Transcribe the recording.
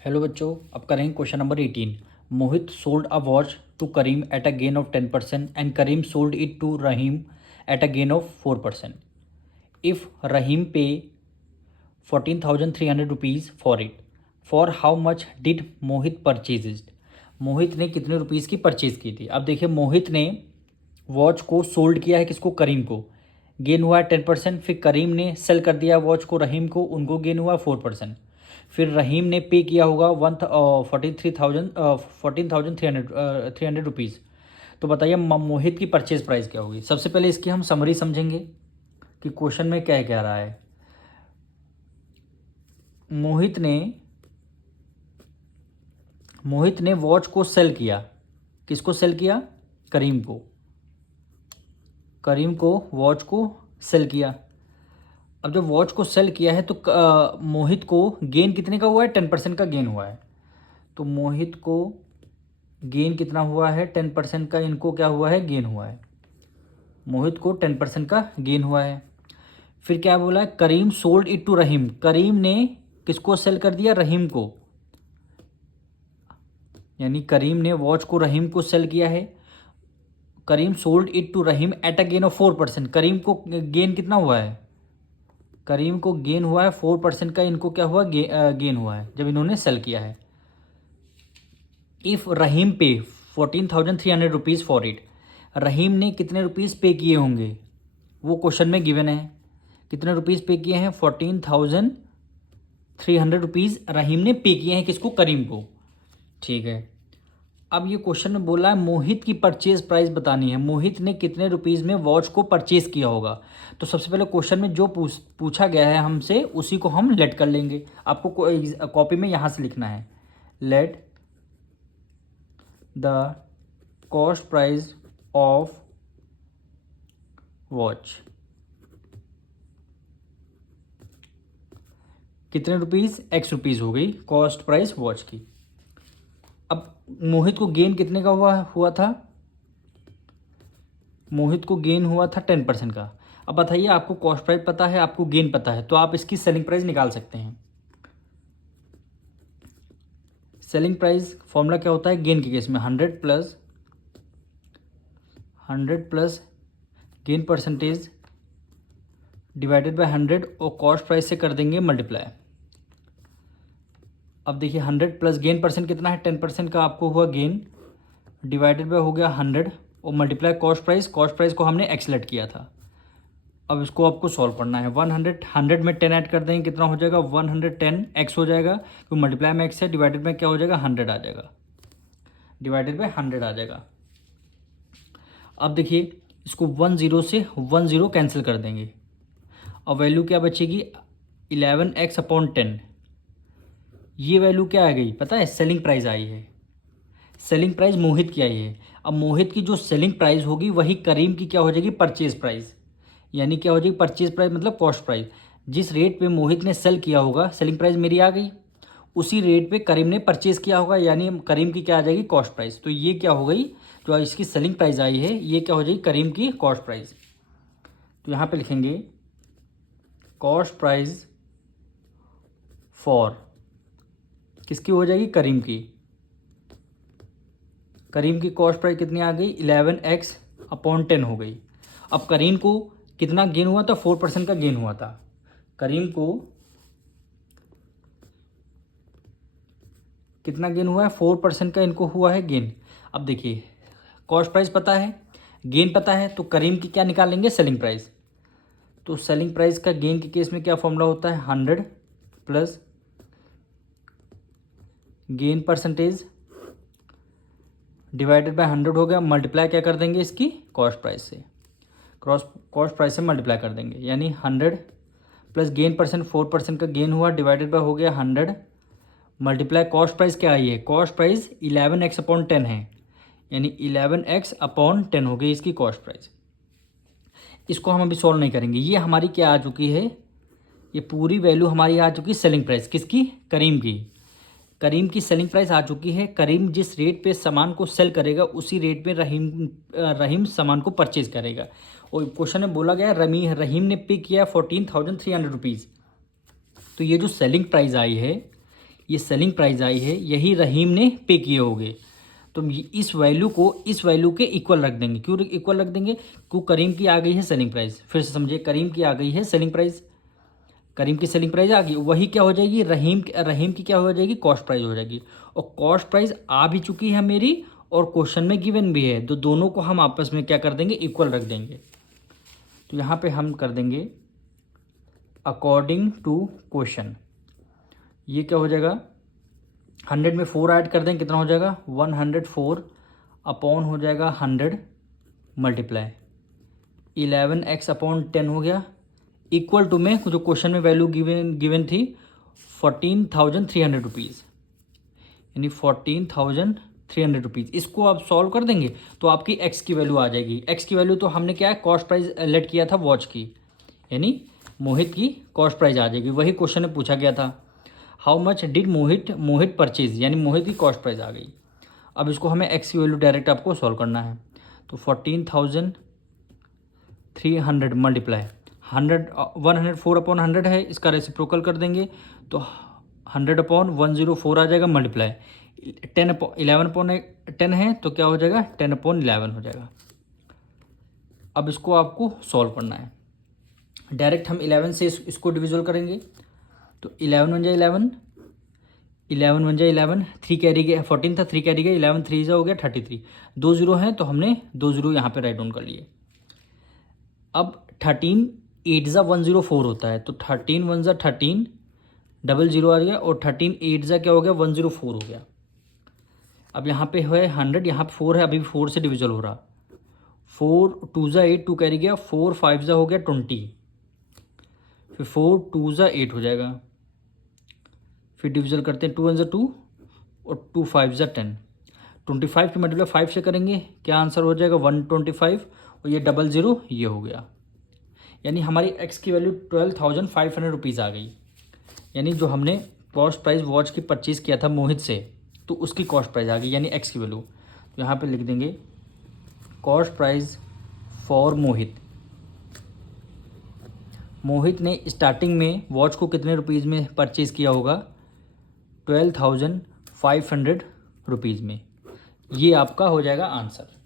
Hello बच्चों, अब करेंगे question number 18। Mohit sold a watch to Karim at a gain of 10% and Karim sold it to Rahim at a gain of 4%। If Rahim pay 14,300 rupees for it, for how much did Mohit purchase it. Mohit ने कितने rupees की purchase की थी। अब देखिए, मोहित ने watch को sold किया है किसको? करीम को। गेन हुआ है 10%। फिर करीम ने सेल कर दिया वॉच को रहीम को, उनको गेन हुआ 4%। फिर रहीम ने पे किया होगा 14,300 रुपीज़। तो बताइए मोहित की परचेज प्राइस क्या होगी। सबसे पहले इसकी हम समरी समझेंगे कि क्वेश्चन में क्या कह रहा है। मोहित ने वॉच को सेल किया। किसको सेल किया? करीम को। करीम को वॉच को सेल किया। अब जब वॉच को सेल किया है तो मोहित को गेन कितने का हुआ है? 10% का गेन हुआ है। तो मोहित को गेन कितना हुआ है? 10% का इनको क्या हुआ है? गेन हुआ है। मोहित को 10% का गेन हुआ है। फिर क्या बोला है? करीम सोल्ड इट टू रहीम। करीम ने किसको सेल कर दिया? रहीम को। यानी करीम ने वॉच को रहीम को सेल किया है। Karim sold it to Rahim at a gain of 4%। Karim को गेन कितना हुआ है? करीम को गेन हुआ है 4% का। इनको क्या हुआ? गेन हुआ है जब इन्होंने सेल किया है। If Rahim pay 14,300 rupees for it. रहीम ने कितने रुपीज़ पे किए होंगे? वो क्वेश्चन में गिवन है। कितने रुपीज़ पे किए हैं? 14,300 रुपीज़ रहीम ने पे किए हैं किसको? करीम को। ठीक है। अब ये क्वेश्चन में बोला है मोहित की परचेज प्राइस बतानी है। मोहित ने कितने रुपीज़ में वॉच को परचेज किया होगा। तो सबसे पहले क्वेश्चन में जो पूछा गया है हमसे उसी को हम लेट कर लेंगे। आपको कॉपी में यहाँ से लिखना है, let the cost price of watch. कितने रुपीज़? एक्स रुपीज़ हो गई कॉस्ट प्राइस वॉच की। अब मोहित को गेन कितने का हुआ था? मोहित को गेन हुआ था 10% का। अब बताइए, आपको कॉस्ट प्राइस पता है, आपको गेन पता है, तो आप इसकी सेलिंग प्राइस निकाल सकते हैं। सेलिंग प्राइस फॉर्मूला क्या होता है गेन के केस में? 100 plus gain percentage divided by 100 और कॉस्ट प्राइस से कर देंगे मल्टीप्लाई। अब देखिए 100 प्लस गेन परसेंट कितना है? 10% का आपको हुआ गेन, डिवाइडेड बाय हो गया 100 और multiply cost price. Cost price को हमने एक्सलेट किया था। अब इसको आपको सॉल्व करना है। 100 में 10 ऐड कर देंगे, कितना हो जाएगा? 110 एक्स हो जाएगा। तो मल्टीप्लाई में एक्स है, डिवाइडेड में क्या हो जाएगा? 100 आ जाएगा। डिवाइडेड बाय 100 आ जाएगा। अब देखिए इसको 10 से 10 कैंसिल कर देंगे और वैल्यू क्या बचेगी? 11x/10। ये वैल्यू क्या आ गई पता है? सेलिंग प्राइस आई है। सेलिंग प्राइस मोहित की आई है। अब मोहित की जो सेलिंग प्राइस होगी वही करीम की क्या हो जाएगी? Purchase price. यानी क्या हो जाएगी? परचेज प्राइस मतलब कॉस्ट प्राइस। जिस रेट पे मोहित ने सेल किया होगा, सेलिंग प्राइस मेरी आ गई, उसी रेट पे करीम ने परचेज किया होगा, यानी करीम की क्या आ जाएगी? Cost price. तो ये क्या हो गई? जो इसकी सेलिंग प्राइस आई है ये क्या हो जाएगी? करीम की कॉस्ट प्राइस। तो यहाँ पे लिखेंगे कॉस्ट प्राइस फॉर, किसकी हो जाएगी? करीम की। करीम की कॉस्ट प्राइस कितनी आ गई? 11x/10 हो गई। अब करीम को कितना गेन हुआ था? 4% का गेन हुआ था। करीम को कितना गेन हुआ है? 4% का इनको हुआ है गेन। अब देखिए कॉस्ट प्राइस पता है, गेन पता है, तो करीम की क्या निकालेंगे? Selling price. तो सेलिंग प्राइस का गेन के केस में क्या फॉर्मूला होता है? 100 plus gain percentage divided by 100 हो गया, मल्टीप्लाई क्या कर देंगे? इसकी कॉस्ट प्राइस से। कॉस्ट प्राइस से मल्टीप्लाई कर देंगे, यानी 100 प्लस गेन परसेंट 4% का गेन हुआ, डिवाइडेड बाय हो गया 100 मल्टीप्लाई कॉस्ट प्राइस क्या आई है? कॉस्ट प्राइस 11x/10 है, यानी 11x/10 हो गई इसकी कॉस्ट प्राइस। इसको हम अभी सॉल्व नहीं करेंगे। ये हमारी क्या आ चुकी है? ये पूरी वैल्यू हमारी आ चुकी है सेलिंग प्राइस किसकी? करीम की। करीम की सेलिंग प्राइस आ चुकी है। करीम जिस रेट पे सामान को सेल करेगा उसी रेट पे रहीम सामान को परचेज करेगा। और क्वेश्चन में बोला गया रहीम ने पे किया 14,300 रुपीज़। तो ये जो सेलिंग प्राइस आई है ये सेलिंग प्राइस आई है, यही रहीम ने पे किए होंगे। तो इस वैल्यू को इस वैल्यू के इक्वल रख देंगे। क्यों इक्वल रख देंगे? क्यों करीम की आ गई है सेलिंग प्राइस। फिर से समझिए, करीम की आ गई है सेलिंग प्राइस, करीम की सेलिंग प्राइस आ गई, वही क्या हो जाएगी, रहीम की क्या हो जाएगी, कॉस्ट प्राइस हो जाएगी। और कॉस्ट प्राइस आ भी चुकी है मेरी और क्वेश्चन में गिवन भी है, तो दोनों को हम आपस में क्या कर देंगे, इक्वल रख देंगे। तो यहाँ पे हम कर देंगे अकॉर्डिंग टू क्वेश्चन। ये क्या हो जाएगा, 100 में 4 ऐड कर दें, कितना हो जाएगा 104 अपॉन हो जाएगा 100 मल्टीप्लाई 11x अपॉन 10 हो गया, इक्वल टू में जो क्वेश्चन में वैल्यू गिवन थी 14,300 रुपीज़, यानी 14,300 रुपीज़। इसको आप सॉल्व कर देंगे तो आपकी x की वैल्यू आ जाएगी। x की वैल्यू तो हमने क्या है, कॉस्ट प्राइस लेट किया था वॉच की, यानी मोहित की कॉस्ट प्राइस आ जाएगी। वही क्वेश्चन में पूछा गया था, how much did Mohit purchase, यानी मोहित की कॉस्ट प्राइस आ गई। अब इसको हमें x की वैल्यू डायरेक्ट आपको सॉल्व करना है। तो 14,300 मल्टीप्लाई 104 अपॉन 100 है, इसका रेसिप्रोकल कर देंगे तो 100 अपॉन 104 आ जाएगा, मल्टीप्लाई 11 अपॉन 10 है तो क्या हो जाएगा 10 अपॉन 11 हो जाएगा। अब इसको आपको सॉल्व करना है, डायरेक्ट हम 11 से इसको डिविजल करेंगे। तो 11 1 जा 11, 11 1 जा 11, 3 कैरी गया, 14 था 3 कैरी गया, 11 3 जा हो गया 33, 2 जीरो हैं तो हमने 2 जीरो यहाँ पे राइट डाउन कर लिए। अब 13 8 जा 104 होता है, तो 13 1 जा 13, डबल जीरो आ गया, और 13 8 जा क्या हो गया 104 हो गया। अब यहाँ पे है 100, यहाँ पे 4 है, अभी 4 से डिविजल हो रहा, 4 2 जा 8, 2 कैरी गया, 4 5 जा हो गया 20, फिर 4 2 जा 8 हो जाएगा, फिर डिविजल करते हैं 2 1 जा 2 और 2 5 जा 10, 25 की मल्टीप्लाई 5 से करेंगे, क्या आंसर हो जाएगा 125, और ये डबल ज़ीरो ये हो गया। यानी हमारी x की वैल्यू 12,500 रुपीज़ आ गई, यानी जो हमने कॉस्ट प्राइस वॉच की परचेज़ किया था मोहित से, तो उसकी कॉस्ट प्राइस आ गई, यानी x की वैल्यू। तो यहाँ पे लिख देंगे कॉस्ट प्राइस फॉर मोहित। मोहित ने स्टार्टिंग में वॉच को कितने रुपीज़ में परचेज़ किया होगा, 12,500 रुपीज़ में। ये आपका हो जाएगा आंसर।